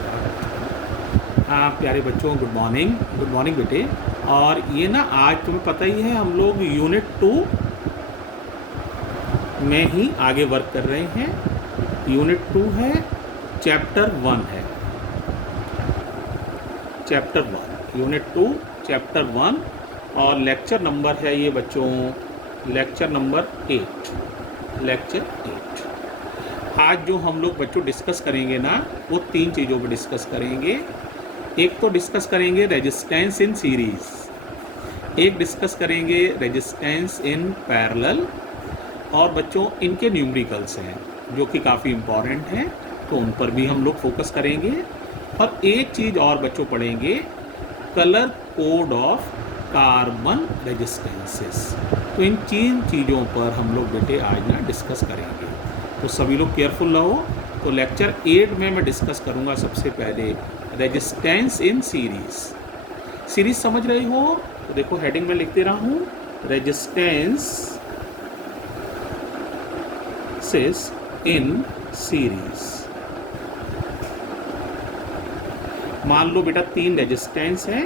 नमस्कार। हाँ प्यारे बच्चों, गुड मॉर्निंग बेटे। और ये ना आज तुम्हें पता ही है हम लोग यूनिट 2 में ही आगे वर्क कर रहे हैं। यूनिट 2 है, चैप्टर 1 है। चैप्टर 1 यूनिट 2 चैप्टर 1 और लेक्चर नंबर है ये बच्चों, लेक्चर नंबर 8। लेक्चर 8 आज जो हम लोग बच्चों डिस्कस करेंगे ना, वो 3 चीज़ों पर डिस्कस करेंगे। एक तो डिस्कस करेंगे रेजिस्टेंस इन सीरीज़, एक डिस्कस करेंगे रेजिस्टेंस इन पैरेलल, और बच्चों इनके न्यूमेरिकल्स हैं जो कि काफ़ी इम्पॉर्टेंट हैं, तो उन पर भी हम लोग फोकस करेंगे। और एक चीज़ और बच्चों पढ़ेंगे, colour code of carbon resistances. तो इन 3 चीज़ों पर हम लोग बेटे आज ना डिस्कस करेंगे, तो सभी लोग केयरफुल रहो। तो लेक्चर 8 में मैं डिस्कस करूंगा सबसे पहले रेजिस्टेंस इन सीरीज समझ रहे हो? तो देखो हेडिंग में लिख दे रहा हूँ, रेजिस्टेंस इन सीरीज। मान लो बेटा 3 रेजिस्टेंस है,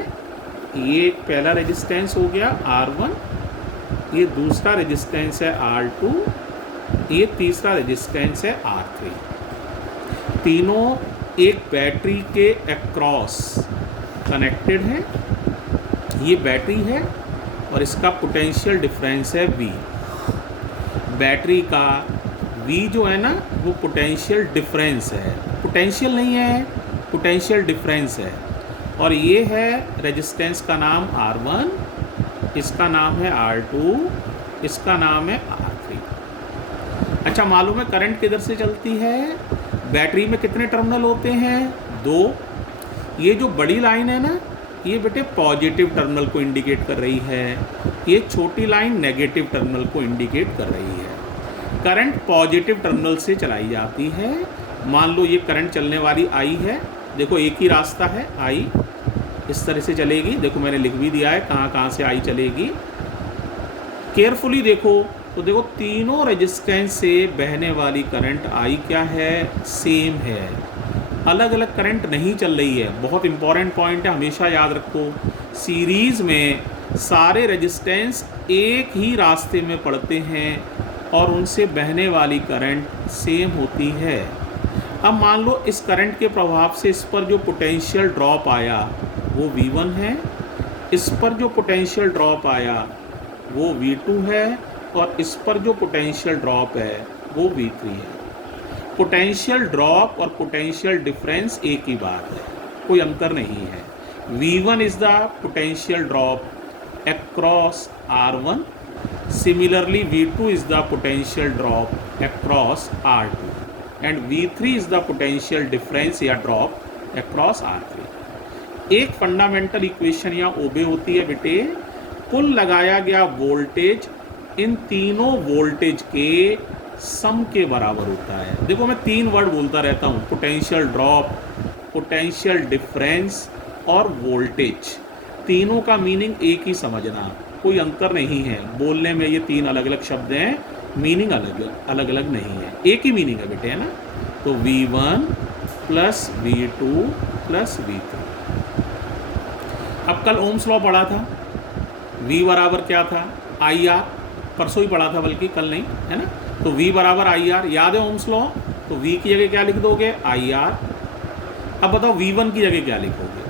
ये पहला रेजिस्टेंस हो गया R1, ये दूसरा रेजिस्टेंस है R2, ये तीसरा रेजिस्टेंस है R3। तीनों एक बैटरी के अक्रॉस कनेक्टेड हैं। ये बैटरी है और इसका पोटेंशियल डिफरेंस है V। बैटरी का V जो है ना, वो पोटेंशियल डिफरेंस है, पोटेंशियल नहीं है, पोटेंशियल डिफरेंस है। और ये है रेजिस्टेंस का नाम R1, इसका नाम है R2, इसका नाम है R3। अच्छा, मालूम है करंट किधर से चलती है? बैटरी में कितने टर्मिनल होते हैं? 2। ये जो बड़ी लाइन है ना, ये बेटे पॉजिटिव टर्मिनल को इंडिकेट कर रही है, ये छोटी लाइन नेगेटिव टर्मिनल को इंडिकेट कर रही है। करंट पॉजिटिव टर्मिनल से चलाई जाती है। मान लो ये करंट चलने वाली I है, देखो एक ही रास्ता है, I इस तरह से चलेगी। देखो मैंने लिख भी दिया है कहाँ कहाँ से I चलेगी, केयरफुली देखो। तो देखो तीनों रेजिस्टेंस से बहने वाली करंट I क्या है? सेम है, अलग अलग करंट नहीं चल रही है। बहुत इंपॉर्टेंट पॉइंट है, हमेशा याद रखो। सीरीज़ में सारे रेजिस्टेंस एक ही रास्ते में पड़ते हैं और उनसे बहने वाली करंट सेम होती है। अब मान लो इस करंट के प्रभाव से इस पर जो पोटेंशियल ड्रॉप आया वो V1 है, इस पर जो पोटेंशियल ड्रॉप आया वो V2 है, और इस पर जो पोटेंशियल ड्रॉप है वो V3 है। पोटेंशियल ड्रॉप और पोटेंशियल डिफरेंस एक ही बात है, कोई अंतर नहीं है। V1 is the potential drop across R1, similarly V2 is the potential drop across R2, and V3 is the potential difference या ड्रॉप अक्रॉस R3। एक फंडामेंटल इक्वेशन या ओबे होती है बेटे, कुल लगाया गया वोल्टेज इन तीनों वोल्टेज के सम के बराबर होता है। देखो मैं 3 वर्ड बोलता रहता हूँ, पोटेंशियल ड्रॉप, पोटेंशियल डिफरेंस और वोल्टेज। तीनों का मीनिंग एक ही समझना, कोई अंतर नहीं है। बोलने में ये 3 अलग अलग शब्द हैं, मीनिंग अलग अलग नहीं है, एक ही मीनिंग है बेटे, है ना। तो V1 plus V2 plus V3। अब कल ओम्स लॉ पढ़ा था, V बराबर क्या था? IR, परसों ही पढ़ा था बल्कि कल नहीं, है ना। तो V बराबर IR, याद है ओम्स लॉ? तो V की जगह क्या लिख दोगे? IR। अब बताओ V1 की जगह क्या लिखोगे?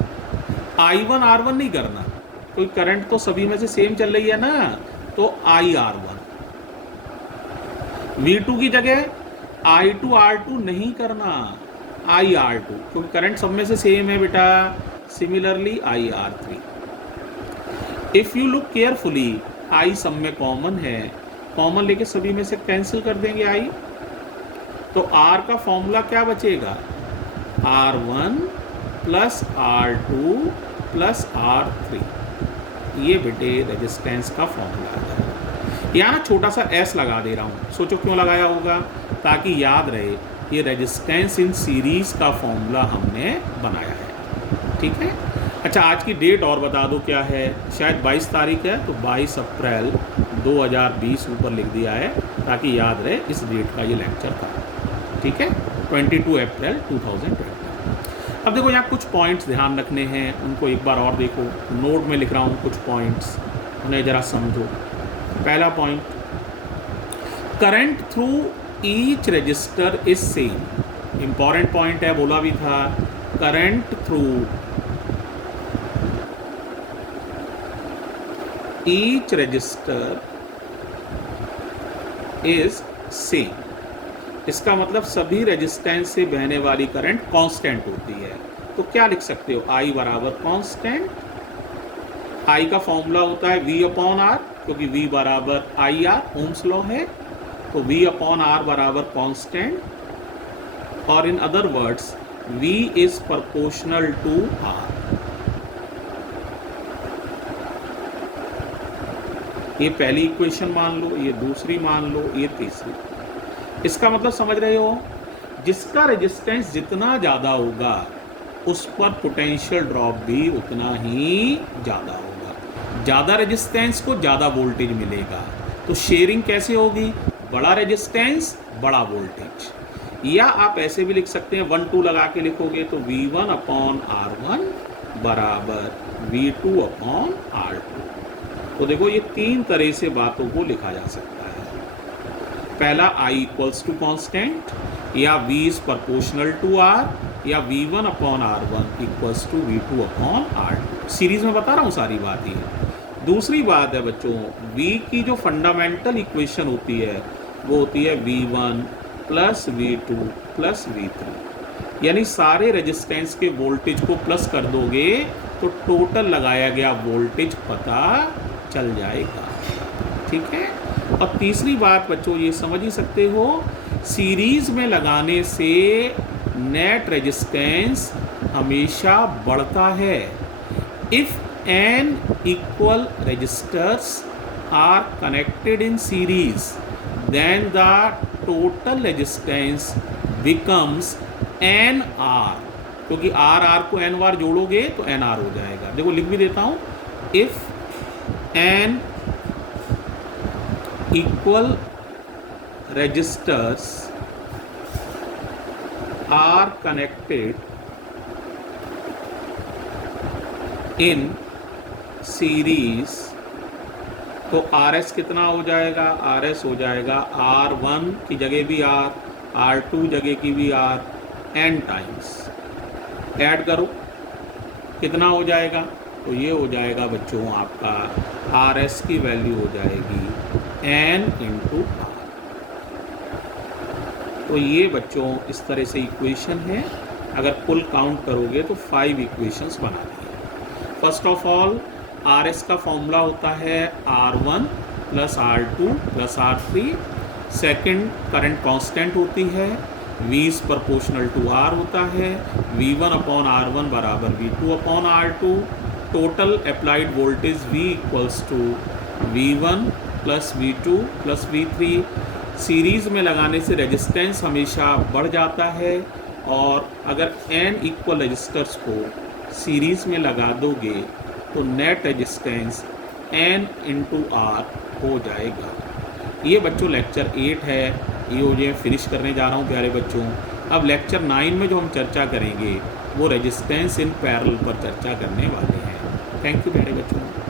I1 R1 नहीं करना, कोई करंट तो सभी में से सेम चल रही है ना, तो IR1। V2 की जगह I2 R2 नहीं करना, IR2, क्योंकि करंट सब में से सेम है बेटा। Similarly IR3। If you look carefully, I सब में कॉमन है, कॉमन लेके सभी में से कैंसिल कर देंगे I, तो R का फॉर्मूला क्या बचेगा? R1 plus R2 plus R3। ये बेटे रेजिस्टेंस का फॉर्मूला है। यहाँ ना छोटा सा S लगा दे रहा हूँ, सोचो क्यों लगाया होगा? ताकि याद रहे ये रेजिस्टेंस इन सीरीज़ का फॉर्मूला हमने बनाया है, ठीक है। अच्छा, आज की डेट और बता दो क्या है? शायद 22 तारीख है, तो 22 अप्रैल 2020 ऊपर लिख दिया है ताकि याद रहे इस डेट का ये लेक्चर था, ठीक है। 22 अप्रैल 2020। अब देखो यहाँ कुछ पॉइंट्स ध्यान रखने हैं, उनको एक बार और देखो, नोट में लिख रहा हूँ कुछ पॉइंट्स, उन्हें ज़रा समझो। पहला point, current through each resistor is same. Important point है, बोला भी था, current through each resistor is same. इसका मतलब सभी रेजिस्टेंस से बहने वाली करंट कांस्टेंट होती है। तो क्या लिख सकते हो, I बराबर कांस्टेंट, I का फॉर्मूला होता है V अपॉन R, क्योंकि V बराबर IR, ओम्स लॉ है, तो V अपॉन R बराबर कांस्टेंट, और in other words V is proportional to R। ये पहली इक्वेशन मान लो, ये दूसरी मान लो, ये तीसरी। इसका मतलब समझ रहे हो, जिसका रेजिस्टेंस जितना ज़्यादा होगा उस पर पोटेंशियल ड्रॉप भी उतना ही ज़्यादा होगा। ज़्यादा रेजिस्टेंस को ज़्यादा वोल्टेज मिलेगा। तो शेयरिंग कैसे होगी, बड़ा रेजिस्टेंस बड़ा वोल्टेज। या आप ऐसे भी लिख सकते हैं, 1 2 लगा के लिखोगे तो V1 अपॉन R1 बराबर V2 अपॉन R2। तो देखो ये तीन तरह से बातों को लिखा जा सकता है। पहला I इक्वल्स टू कॉन्स्टेंट, या V is proportional to R, या V1 upon R1 equals to V2 upon R2। Series में बता रहा हूँ सारी बात ही। दूसरी बात है बच्चों, V की जो फंडामेंटल इक्वेशन होती है वो होती है V1 plus V2 plus V3, यानी सारे रेजिस्टेंस के वोल्टेज को प्लस कर दोगे तो टोटल लगाया गया वोल्टेज पता चल जाएगा। ठीक है। और तीसरी बात बच्चों ये समझ ही सकते हो, सीरीज में लगाने से नेट रेजिस्टेंस हमेशा बढ़ता है। If n equal resistors are connected in series then the total resistance becomes NR, क्योंकि R को n बार जोड़ोगे तो NR हो जाएगा। देखो लिख भी देता हूँ, if n equal registers are connected in series, तो RS कितना हो जाएगा, RS हो जाएगा R1 की जगह भी R, R2 जगह की भी R, n टाइम्स। ऐड करो कितना हो जाएगा, तो ये हो जाएगा बच्चों आपका RS की वैल्यू हो जाएगी n इंटू R। तो ये बच्चों इस तरह से इक्वेशन है। अगर कुल काउंट करोगे तो 5 इक्वेशंस बनाती है। फर्स्ट ऑफ ऑल RS का फॉर्मूला होता है R1 plus R2 plus R3। Second current constant होती है, V is proportional to R होता है, V1 अपॉन R1 बराबर V2 upon R2। Total applied voltage V equals to V1 plus V2 plus V3। Series में लगाने से resistance हमेशा बढ़ जाता है, और अगर n इक्वल रजिस्टर्स को सीरीज़ में लगा दोगे तो net resistance n into R हो जाएगा। ये बच्चों लेक्चर 8 है, ये हो जाए फिनिश करने जा रहा हूँ प्यारे बच्चों। अब लेक्चर 9 में जो हम चर्चा करेंगे वो रेजिस्टेंस इन पैरेलल पर चर्चा करने वाले हैं। थैंक यू प्यारे बच्चों।